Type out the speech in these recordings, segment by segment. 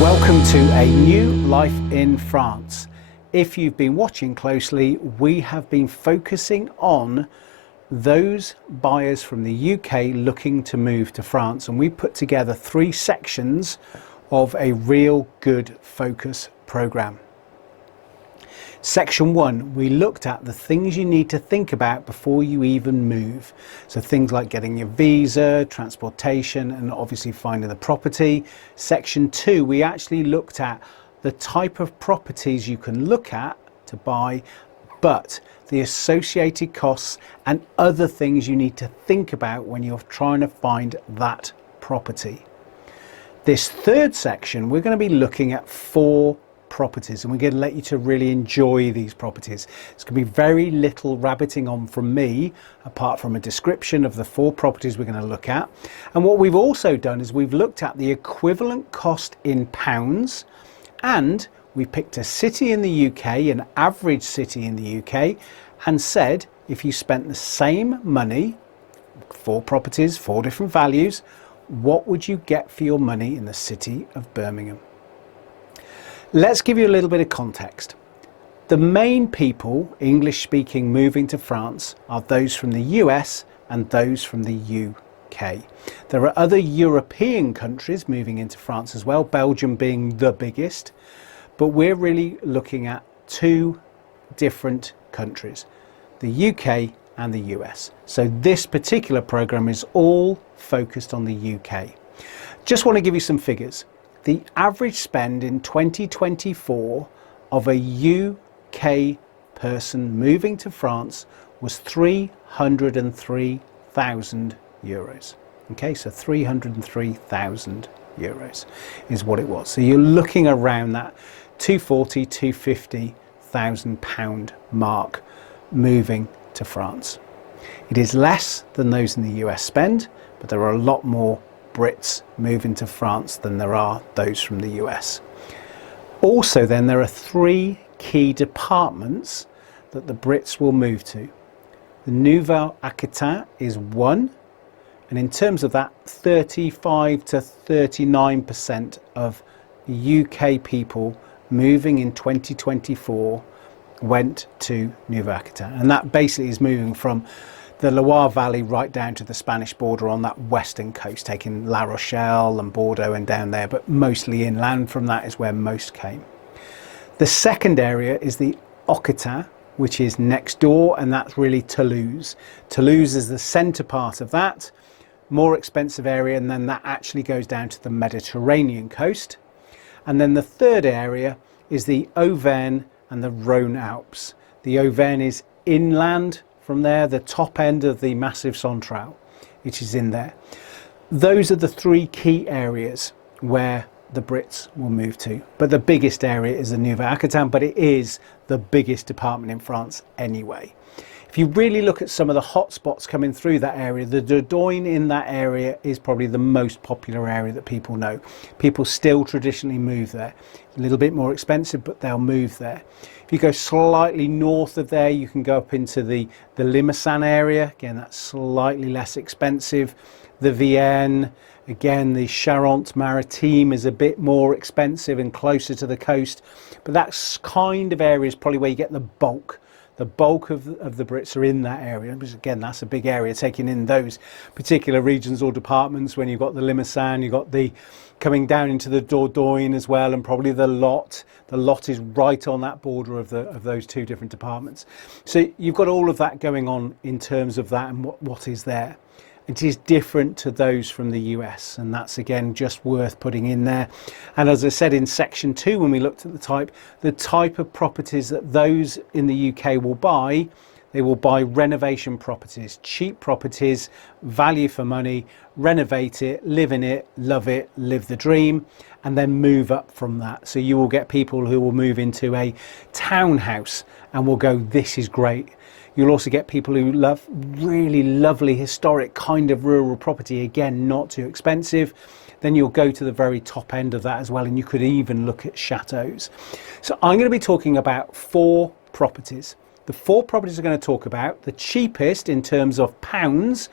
Welcome to a new life in France. If you've been watching closely, we have been focusing on those buyers from the UK looking to move to France, and we put together 3 sections of a real good focus program. Section 1, we looked at the things you need to think about before you even move. So things like getting your visa, transportation, and obviously finding the property. Section 2, we actually looked at the type of properties you can look at to buy, but the associated costs and other things you need to think about when you're trying to find that property. This 3rd section, we're going to be looking at 4 properties, and we're going to let you to really enjoy these properties. It's going to be very little rabbiting on from me, apart from a description of the 4 properties we're going to look at. And what we've also done is we've looked at the equivalent cost in pounds, and we picked a city in the UK, an average city in the UK, and said if you spent the same money, 4 properties, 4 different values, what would you get for your money in the city of Birmingham? Let's give you a little bit of context. The main people, English speaking, moving to France are those from the US and those from the UK. There are other European countries moving into France as well, Belgium being the biggest, but we're really looking at 2 different countries, the UK and the US. So this particular program is all focused on the UK. Just want to give you some figures. The average spend in 2024 of a UK person moving to France was €303,000. Okay, so €303,000 is what it was. So you're looking around that £240,000, £250,000 mark moving to France. It is less than those in the US spend, but there are a lot more Brits moving to France than there are those from the US. Also then, there are 3 key departments that the Brits will move to. The Nouvelle-Aquitaine is one, and in terms of that, 35 to 39% of UK people moving in 2024 went to Nouvelle-Aquitaine, and that basically is moving from the Loire Valley right down to the Spanish border on that western coast, taking La Rochelle and Bordeaux and down there, but mostly inland from that is where most came. The second area is the Occitan, which is next door, and that's really Toulouse. Toulouse is the centre part of that, more expensive area, and then that actually goes down to the Mediterranean coast. And then the third area is the Auvergne and the Rhône Alps. The Auvergne is inland from there, the top end of the Massif Central, which is in there. Those are the 3 key areas where the Brits will move to. But the biggest area is the Nouvelle-Aquitaine, but it is the biggest department in France anyway. If you really look at some of the hot spots coming through that area, the Dordogne in that area is probably the most popular area that people know. People still traditionally move there. A little bit more expensive, but they'll move there. If you go slightly north of there, you can go up into the Limousin area. Again, that's slightly less expensive. The Vienne, again, the Charente-Maritime is a bit more expensive and closer to the coast. But that kind of area is probably where you get the bulk. The bulk of the Brits are in that area, because again, that's a big area, taking in those particular regions or departments. When you've got the Limousin, you've got the coming down into the Dordogne as well, and probably the Lot. The Lot is right on that border of those 2 different departments. So you've got all of that going on in terms of that and what is there. It is different to those from the US, and that's again just worth putting in there. And as I said in section 2, when we looked at the type of properties that those in the UK will buy, they will buy renovation properties, cheap properties, value for money, renovate it, live in it, love it, live the dream, and then move up from that. So you will get people who will move into a townhouse and will go, this is great. You'll also get people who love really lovely historic kind of rural property, again, not too expensive. Then you'll go to the very top end of that as well, and you could even look at chateaus. So I'm going to be talking about 4 properties. The 4 properties I'm going to talk about, the cheapest in terms of pounds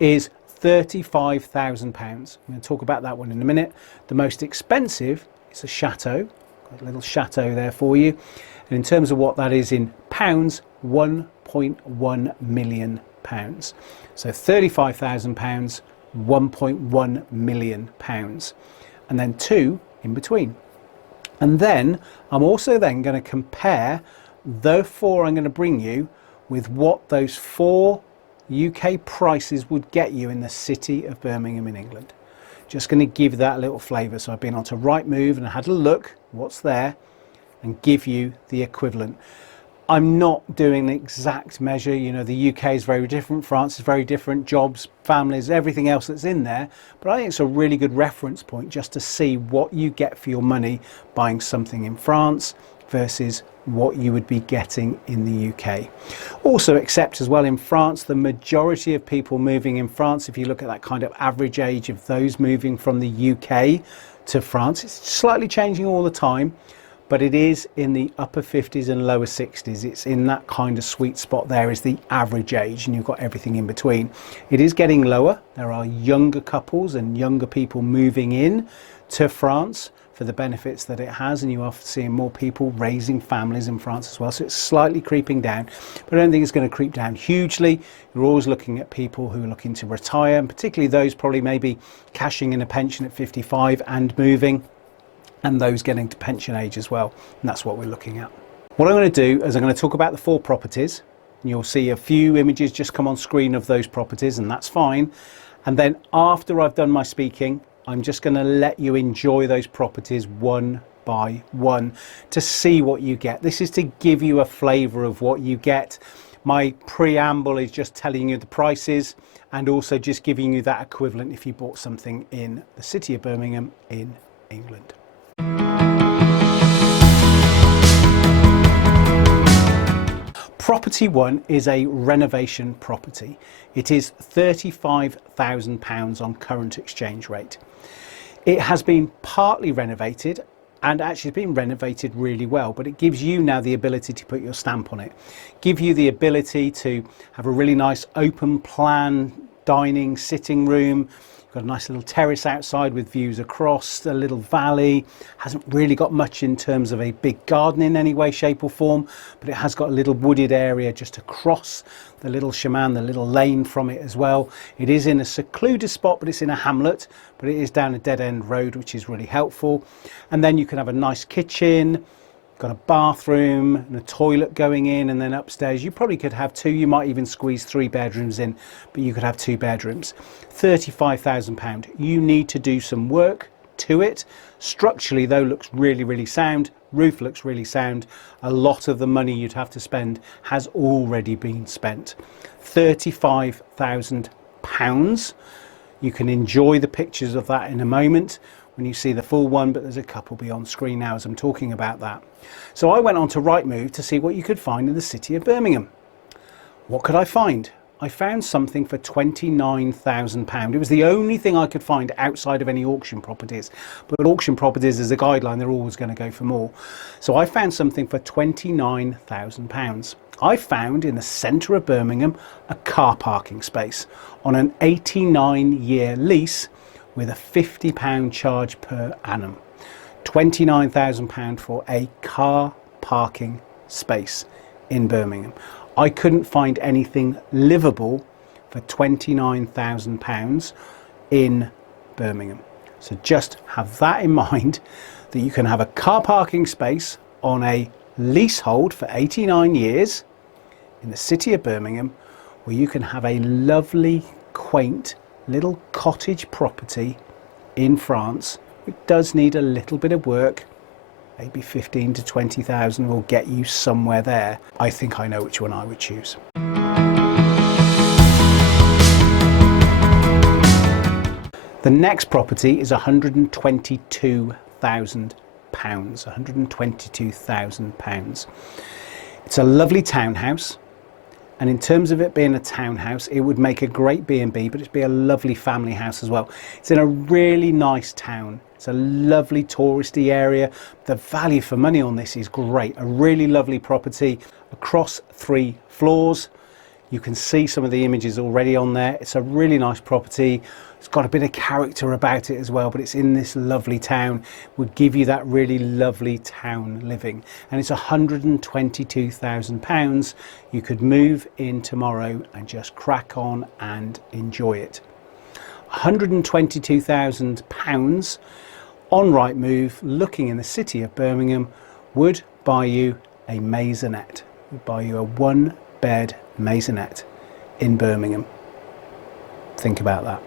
is £35,000. I'm going to talk about that one in a minute. The most expensive It's a chateau. Got a little chateau there for you. And in terms of what that is in pounds, £1.1 million. So £35,000, £1.1 million. And then 2 in between. And then I'm also then going to compare the 4 I'm going to bring you with what those 4 UK prices would get you in the city of Birmingham in England. Just going to give that a little flavour. So I've been onto Rightmove and had a look what's there and give you the equivalent. I'm not doing the exact measure. You know, the UK is very different, France is very different, jobs, families, everything else that's in there. But I think it's a really good reference point just to see what you get for your money buying something in France versus what you would be getting in the UK. Also, except as well in France, the majority of people moving in France, if you look at that kind of average age of those moving from the UK to France, it's slightly changing all the time, but it is in the upper 50s and lower 60s. It's in that kind of sweet spot there is the average age, and you've got everything in between. It is getting lower. There are younger couples and younger people moving in to France for the benefits that it has, and you are seeing more people raising families in France as well. So it's slightly creeping down, but I don't think it's going to creep down hugely. You're always looking at people who are looking to retire, and particularly those probably maybe cashing in a pension at 55 and moving, and those getting to pension age as well. And that's what we're looking at. What I'm going to do is I'm going to talk about the 4 properties, and you'll see a few images just come on screen of those properties, and that's fine. And then after I've done my speaking, I'm just going to let you enjoy those properties one by one to see what you get. This is to give you a flavour of what you get. My preamble is just telling you the prices and also just giving you that equivalent if you bought something in the city of Birmingham in England. Property 1 is a renovation property. It is £35,000 on current exchange rate. It has been partly renovated and actually been renovated really well, but it gives you now the ability to put your stamp on it. Give you the ability to have a really nice open plan dining sitting room. Got a nice little terrace outside with views across a little valley. Hasn't really got much in terms of a big garden in any way, shape or form, but it has got a little wooded area just across the little chemin, the little lane from it as well. It is in a secluded spot, but it's in a hamlet, but it is down a dead end road, which is really helpful. And then you can have a nice kitchen, got a bathroom and a toilet going in, and then upstairs you probably could have 2, you might even squeeze 3 bedrooms in, but you could have 2 bedrooms. £35,000. You need to do some work to it. Structurally though, looks really sound. Roof looks really sound. A lot of the money you'd have to spend has already been spent. £35,000. You can enjoy the pictures of that in a moment when you see the full one, but there's a couple beyond screen now as I'm talking about that. So I went on to Rightmove to see what you could find in the city of Birmingham. What could I find? I found something for £29,000. It was the only thing I could find outside of any auction properties. But auction properties, as a guideline, they're always going to go for more. So I found something for £29,000. I found in the centre of Birmingham a car parking space on an 89-year lease with a £50 charge per annum. £29,000 for a car parking space in Birmingham. I couldn't find anything livable for £29,000 in Birmingham. So just have that in mind, that you can have a car parking space on a leasehold for 89 years in the city of Birmingham, where you can have a lovely, quaint little cottage property in France. It does need a little bit of work. Maybe 15 to 20,000 will get you somewhere there. I think I know which one I would choose. The next property is £122,000. £122,000. It's a lovely townhouse. And in terms of it being a townhouse, it would make a great B&B, but it'd be a lovely family house as well. It's in a really nice town. It's a lovely touristy area. The value for money on this is great. A really lovely property across 3 floors. You can see some of the images already on there. It's a really nice property. It's got a bit of character about it as well, but it's in this lovely town. Would give you that really lovely town living. And it's £122,000. You could move in tomorrow and just crack on and enjoy it. £122,000 on Rightmove, looking in the city of Birmingham, would buy you a maisonette. Would buy you a 1-bed maisonette in Birmingham. Think about that.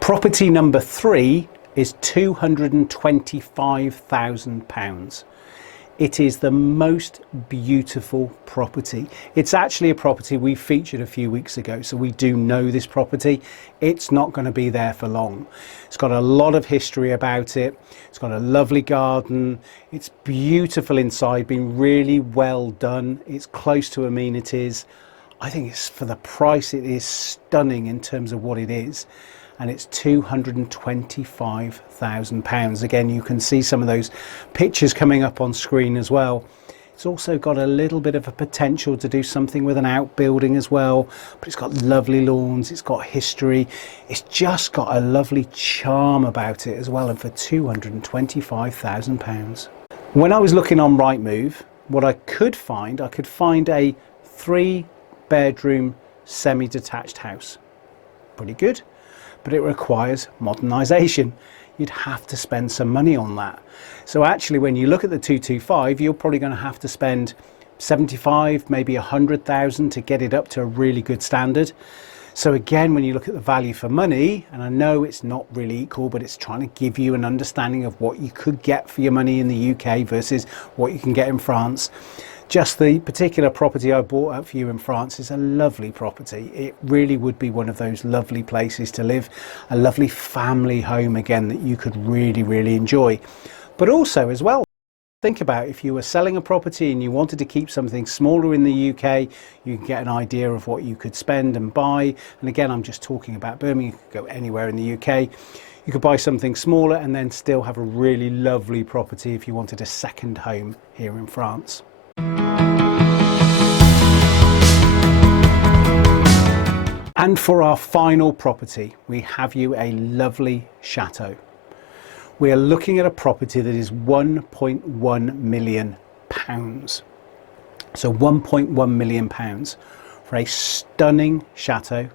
Property number 3 is £225,000. It is the most beautiful property. It's actually a property we featured a few weeks ago, so we do know this property. It's not going to be there for long. It's got a lot of history about it. It's got a lovely garden. It's beautiful inside, been really well done. It's close to amenities. I think it's, for the price, it is stunning in terms of what it is. And it's £225,000. Again, you can see some of those pictures coming up on screen as well. It's also got a little bit of a potential to do something with an outbuilding as well, but it's got lovely lawns, it's got history, it's just got a lovely charm about it as well, and for £225,000. When I was looking on Rightmove, what I could find a 3-bedroom semi-detached house. Pretty good. But it requires modernisation. You'd have to spend some money on that. So actually, when you look at the 225, you're probably going to have to spend 75, maybe 100,000 to get it up to a really good standard. So again, when you look at the value for money, and I know it's not really equal, but it's trying to give you an understanding of what you could get for your money in the UK versus what you can get in France. Just the particular property I bought out for you in France is a lovely property. It really would be one of those lovely places to live, a lovely family home again that you could really, really enjoy. But also as well, think about if you were selling a property and you wanted to keep something smaller in the UK, you can get an idea of what you could spend and buy. And again, I'm just talking about Birmingham, you could go anywhere in the UK. You could buy something smaller and then still have a really lovely property if you wanted a second home here in France. And for our final property, we have you a lovely chateau. We are looking at a property that is £1.1 million. So £1.1 million for a stunning chateau,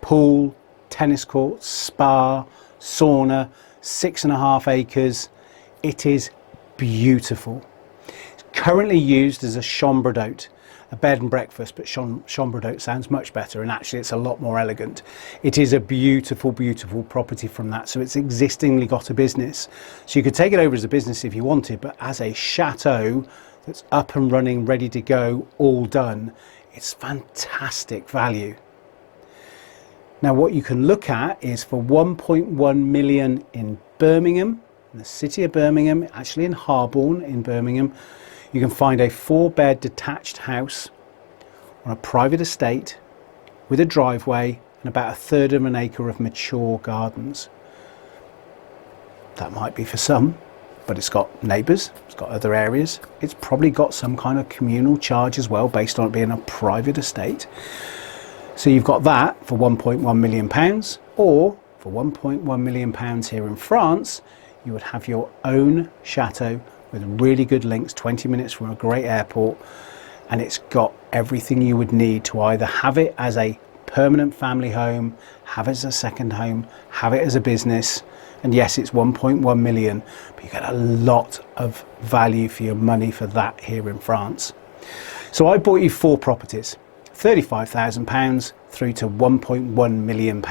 pool, tennis courts, spa, sauna, 6.5 acres. It is beautiful. It's currently used as a chambre d'hôte, a bed and breakfast, but chambre d'hôte sounds much better, and actually it's a lot more elegant. It is a beautiful, beautiful property from that. So it's existingly got a business. So you could take it over as a business if you wanted, but as a chateau that's up and running, ready to go, all done, it's fantastic value. Now what you can look at is for 1.1 million in Birmingham, in the city of Birmingham, actually in Harborne in Birmingham, you can find a 4-bed detached house on a private estate with a driveway and about 1/3 of an acre of mature gardens. That might be for some, but it's got neighbours, it's got other areas. It's probably got some kind of communal charge as well, based on it being a private estate. So you've got that for £1.1 million, or for £1.1 million here in France, you would have your own chateau with really good links, 20 minutes from a great airport, and it's got everything you would need to either have it as a permanent family home, have it as a second home, have it as a business. And yes, it's 1.1 million, but you get a lot of value for your money for that here in France. So I bought you 4 properties, £35,000 through to £1.1 million.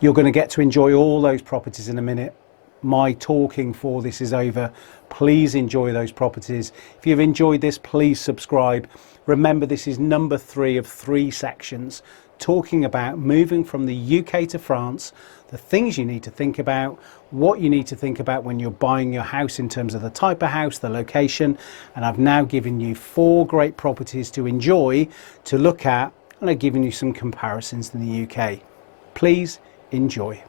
You're going to get to enjoy all those properties in a minute. My talking for this is over. Please enjoy those properties. If you've enjoyed this, please subscribe. Remember, this is number 3 of 3 sections talking about moving from the UK to France, the things you need to think about, what you need to think about when you're buying your house in terms of the type of house, the location, and I've now given you 4 great properties to enjoy, to look at, and I've given you some comparisons in the UK. Please enjoy.